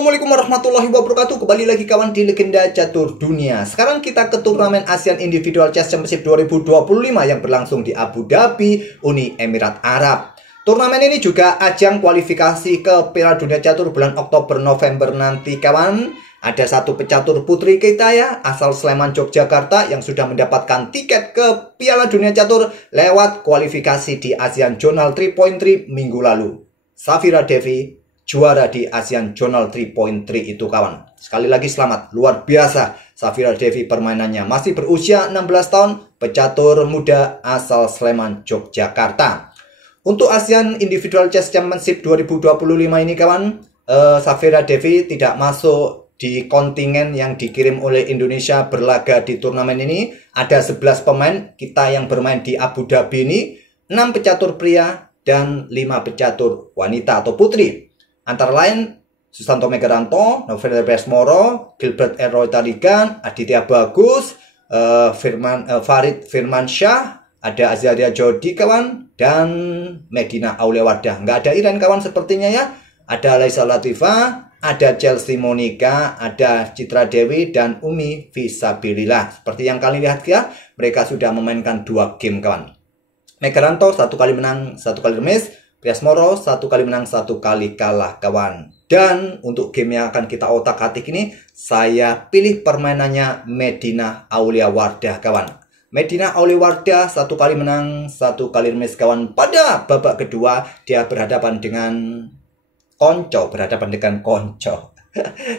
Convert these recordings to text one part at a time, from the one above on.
Assalamualaikum warahmatullahi wabarakatuh. Kembali lagi kawan di Legenda Catur Dunia. Sekarang kita ke turnamen ASEAN Individual Chess Championship 2025 yang berlangsung di Abu Dhabi, Uni Emirat Arab. Turnamen ini juga ajang kualifikasi ke Piala Dunia Catur bulan Oktober-November nanti kawan. Ada satu pecatur putri kita ya, asal Sleman, Yogyakarta yang sudah mendapatkan tiket ke Piala Dunia Catur lewat kualifikasi di ASEAN Journal 3.3 minggu lalu. Safira Devi juara di ASEAN Journal 3.3 itu kawan. Sekali lagi selamat, luar biasa. Safira Devi permainannya masih berusia 16 tahun, pecatur muda asal Sleman, Yogyakarta. Untuk ASEAN Individual Chess Championship 2025 ini kawan, Safira Devi tidak masuk di kontingen yang dikirim oleh Indonesia berlaga di turnamen ini. Ada 11 pemain kita yang bermain di Abu Dhabi ini, 6 pecatur pria dan 5 pecatur wanita atau putri. Antara lain Susanto Megaranto, Novel Besmoro, Gilbert Eroy Tarigan, Aditya Bagus, Farid Firmansyah, ada Azaria Jodi kawan, dan Medina Aulia Wardah. Nggak ada Iren kawan sepertinya ya. Ada Laisa Latifah, ada Chelsea Monica, ada Citra Dewi, dan Umi Visabilillah. Seperti yang kalian lihat ya, mereka sudah memainkan 2 game kawan. Megaranto 1 kali menang, 1 kali remis. Priasmoro 1 kali menang, 1 kali kalah kawan. Dan untuk game yang akan kita otak-atik ini, saya pilih permainannya Medina Aulia Wardah kawan. Medina Aulia Wardah 1 kali menang, 1 kali remis kawan. Pada babak kedua dia berhadapan dengan konco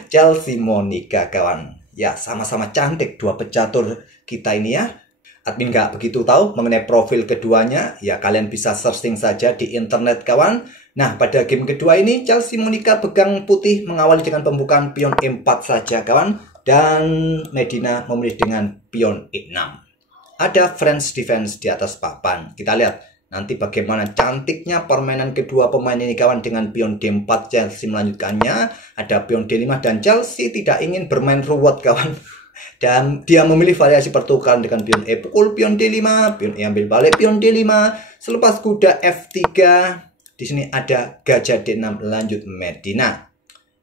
Chelsea Monica kawan. Ya, sama-sama cantik 2 pecatur kita ini ya. Admin nggak begitu tahu mengenai profil keduanya, ya kalian bisa searching saja di internet kawan. Nah, pada game kedua ini Chelsea Monica pegang putih mengawali dengan pembukaan pion E4 saja kawan, dan Medina memilih dengan pion E6. Ada French defense di atas papan. Kita lihat nanti bagaimana cantiknya permainan kedua pemain ini kawan. Dengan pion D4 Chelsea melanjutkannya, ada pion D5 dan Chelsea tidak ingin bermain ruwet kawan. Dan dia memilih variasi pertukaran dengan pion E pukul, pion D5, pion E ambil balik, pion D5. Selepas kuda F3, di sini ada gajah D6 lanjut Medina.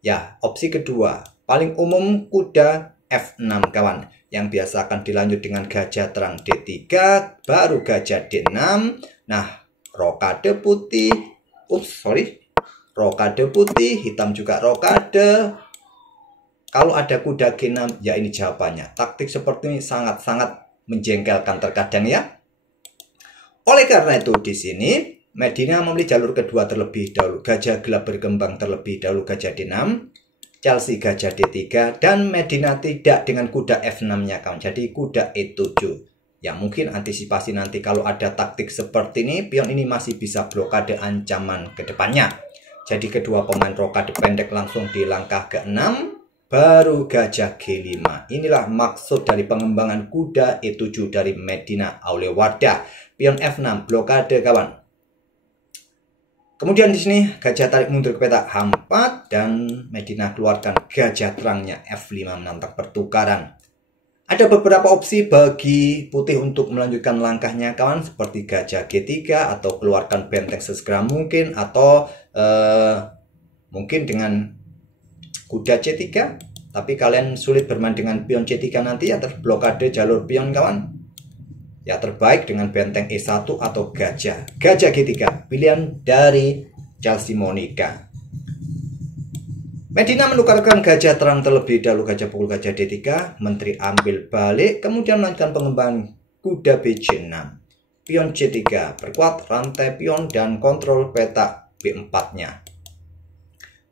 Ya, opsi kedua paling umum kuda F6 kawan, yang biasa akan dilanjut dengan gajah terang D3, baru gajah D6. Nah, rokade putih, rokade putih, hitam juga rokade. Kalau ada kuda G6, ya ini jawabannya. Taktik seperti ini sangat-sangat menjengkelkan terkadang ya. Oleh karena itu di sini Medina memilih jalur kedua terlebih dahulu. Gajah gelap berkembang terlebih dahulu, gajah D6. Chelsea gajah D3, dan Medina tidak dengan kuda F6-nya kawan. Jadi kuda E7. Ya mungkin antisipasi nanti kalau ada taktik seperti ini, pion ini masih bisa blokade ancaman ke depannya. Jadi kedua pemain rokade pendek langsung di langkah ke-6. Baru gajah G5. Inilah maksud dari pengembangan kuda E7 dari Medina Aulia Wardah. Pion F6 blokade kawan. Kemudian di sini gajah tarik mundur ke petak H4 dan Medina keluarkan gajah terangnya F5 menantang pertukaran. Ada beberapa opsi bagi putih untuk melanjutkan langkahnya kawan, seperti gajah G3 atau keluarkan benteng sesegera mungkin, atau mungkin dengan kuda C3, tapi kalian sulit bermain dengan pion C3 nanti ya, terblokade jalur pion kawan. Ya terbaik dengan benteng E1 atau gajah G3, pilihan dari Chelsea Monica. Medina menukarkan gajah terang terlebih dahulu, gajah pukul, gajah D3, menteri ambil balik, kemudian melanjutkan pengembangan kuda BC6, pion C3, perkuat rantai pion dan kontrol petak B4-nya.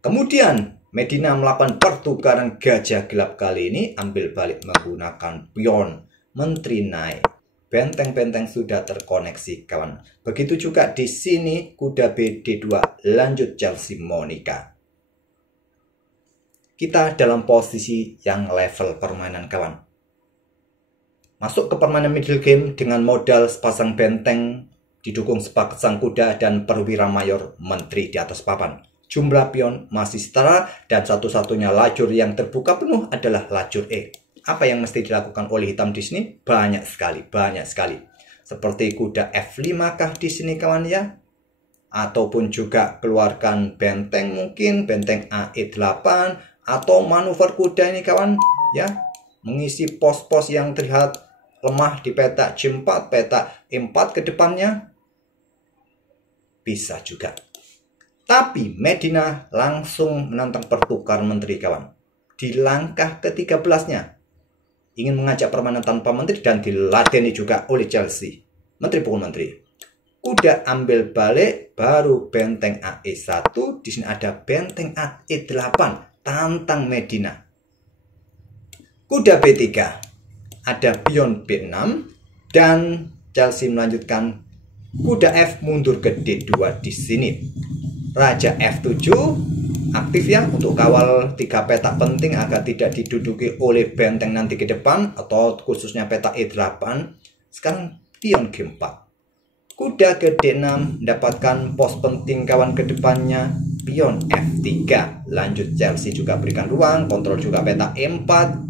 Kemudian Medina melakukan pertukaran gajah gelap kali ini, ambil balik menggunakan pion, menteri naik. Benteng-benteng sudah terkoneksi kawan. Begitu juga di sini kuda BD2 lanjut Chelsea Monica. Kita dalam posisi yang level permainan kawan. Masuk ke permainan middle game dengan modal sepasang benteng didukung sepasang kuda dan perwira mayor menteri di atas papan. Jumlah pion masih setara dan satu-satunya lajur yang terbuka penuh adalah lajur E. Apa yang mesti dilakukan oleh hitam di sini? Banyak sekali. Seperti kuda F5 kah di sini kawan ya? Ataupun juga keluarkan benteng, mungkin benteng AE8 atau manuver kuda ini kawan ya, mengisi pos-pos yang terlihat lemah di peta G4, peta E4 ke depannya bisa juga. Tapi Medina langsung menantang pertukar menteri kawan. Di langkah ke-13-nya ingin mengajak permainan tanpa menteri dan diladeni juga oleh Chelsea. Menteri pukul menteri. Kuda ambil balik, baru benteng AE1. Di sini ada benteng AE8, tantang Medina. Kuda B3, ada pion B6 dan Chelsea melanjutkan kuda F mundur ke D2 di sini. Raja F7 aktif ya untuk kawal 3 petak penting agar tidak diduduki oleh benteng nanti ke depan atau khususnya peta E8. Sekarang pion G4. Kuda ke D6 mendapatkan pos penting kawan ke depannya. Pion F3. Lanjut Chelsea juga berikan ruang, kontrol juga peta E4.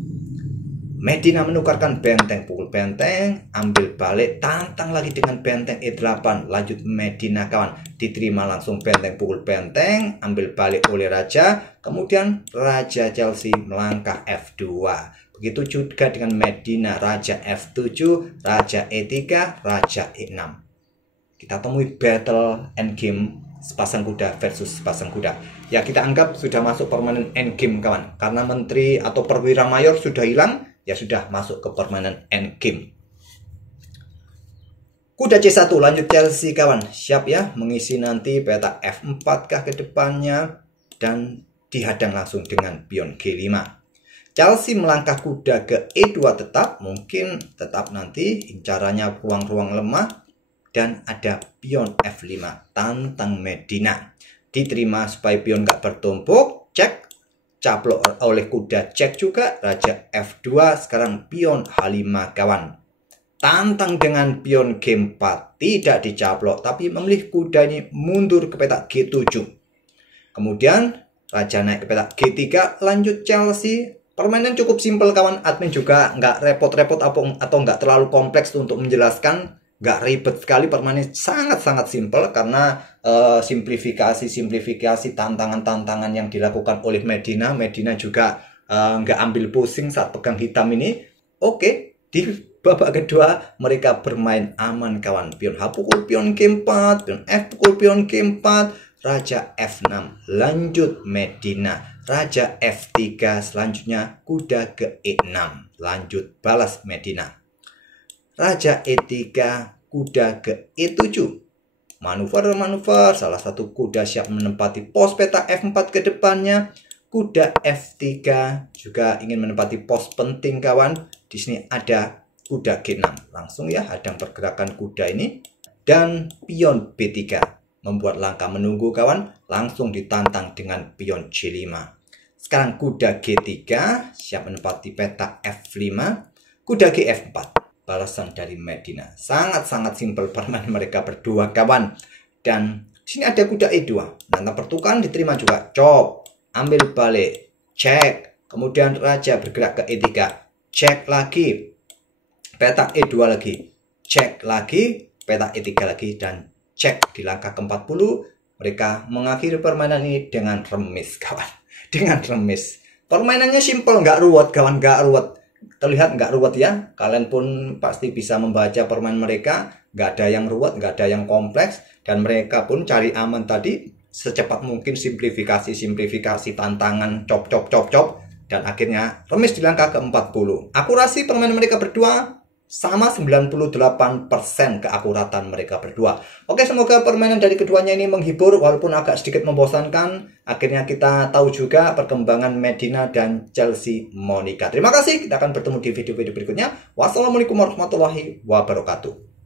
Medina menukarkan benteng pukul benteng, ambil balik, tantang lagi dengan benteng E8. Lanjut Medina kawan, diterima langsung benteng pukul benteng, ambil balik oleh Raja. Kemudian Raja Chelsea melangkah F2. Begitu juga dengan Medina, Raja F7, Raja E3, Raja E6. Kita temui battle endgame sepasang kuda versus sepasang kuda. Ya kita anggap sudah masuk permainan endgame kawan, karena menteri atau perwira mayor sudah hilang. Ya sudah masuk ke permainan endgame. Kuda C1 lanjut Chelsea kawan. Siap ya mengisi nanti peta F4 kah ke depannya. Dan dihadang langsung dengan pion G5. Chelsea melangkah kuda ke E2 tetap. Mungkin tetap nanti incarannya ruang-ruang lemah. Dan ada pion F5. Tantang Medina. Diterima supaya pion gak bertumpuk. Cek. Caplok oleh kuda, cek juga Raja F2. Sekarang pion H5 kawan. Tantang dengan pion G4, tidak dicaplok tapi memilih kuda ini mundur ke peta G7. Kemudian Raja naik ke peta G3. Lanjut Chelsea. Permainan cukup simpel kawan. Admin juga nggak repot-repot atau nggak terlalu kompleks untuk menjelaskan. Nggak ribet sekali, permainan sangat-sangat simpel karena simplifikasi tantangan-tantangan yang dilakukan oleh Medina. Medina juga nggak ambil pusing saat pegang hitam ini. Oke, di babak kedua mereka bermain aman kawan. Pion H pukul pion G4, pion F pukul pion G4, Raja F6. Lanjut Medina, Raja F3. Selanjutnya kuda ke E6. Lanjut balas Medina. Raja E3, kuda ke E7. Manuver, salah satu kuda siap menempati pos peta F4 ke depannya. Kuda F3 juga ingin menempati pos penting kawan. Di sini ada kuda G6. Langsung ya hadang pergerakan kuda ini. Dan pion B3 membuat langkah menunggu kawan. Langsung ditantang dengan pion C5. Sekarang kuda G3 siap menempati peta F5. Kuda G4. Balasan dari Medina. Sangat-sangat simpel permainan mereka berdua kawan. Dan sini ada kuda E2. Nanti pertukaran diterima juga. Chop. Ambil balik. Cek. Kemudian Raja bergerak ke E3. Cek lagi. Peta E2 lagi. Cek lagi. Peta E3 lagi. Dan cek di langkah ke-40. Mereka mengakhiri permainan ini dengan remis kawan. Dengan remis. Permainannya simpel. Nggak ruwet kawan. Nggak ruwet. Terlihat nggak ruwet ya, kalian pun pasti bisa membaca permainan mereka, nggak ada yang ruwet, nggak ada yang kompleks, dan mereka pun cari aman tadi, secepat mungkin simplifikasi tantangan, cop, dan akhirnya remis di langkah ke-40. Akurasi permainan mereka berdua sama 98% keakuratan mereka berdua. Oke, semoga permainan dari keduanya ini menghibur walaupun agak sedikit membosankan. Akhirnya kita tahu juga perkembangan Medina dan Chelsea Monica. Terima kasih, kita akan bertemu di video-video berikutnya. Wassalamualaikum warahmatullahi wabarakatuh.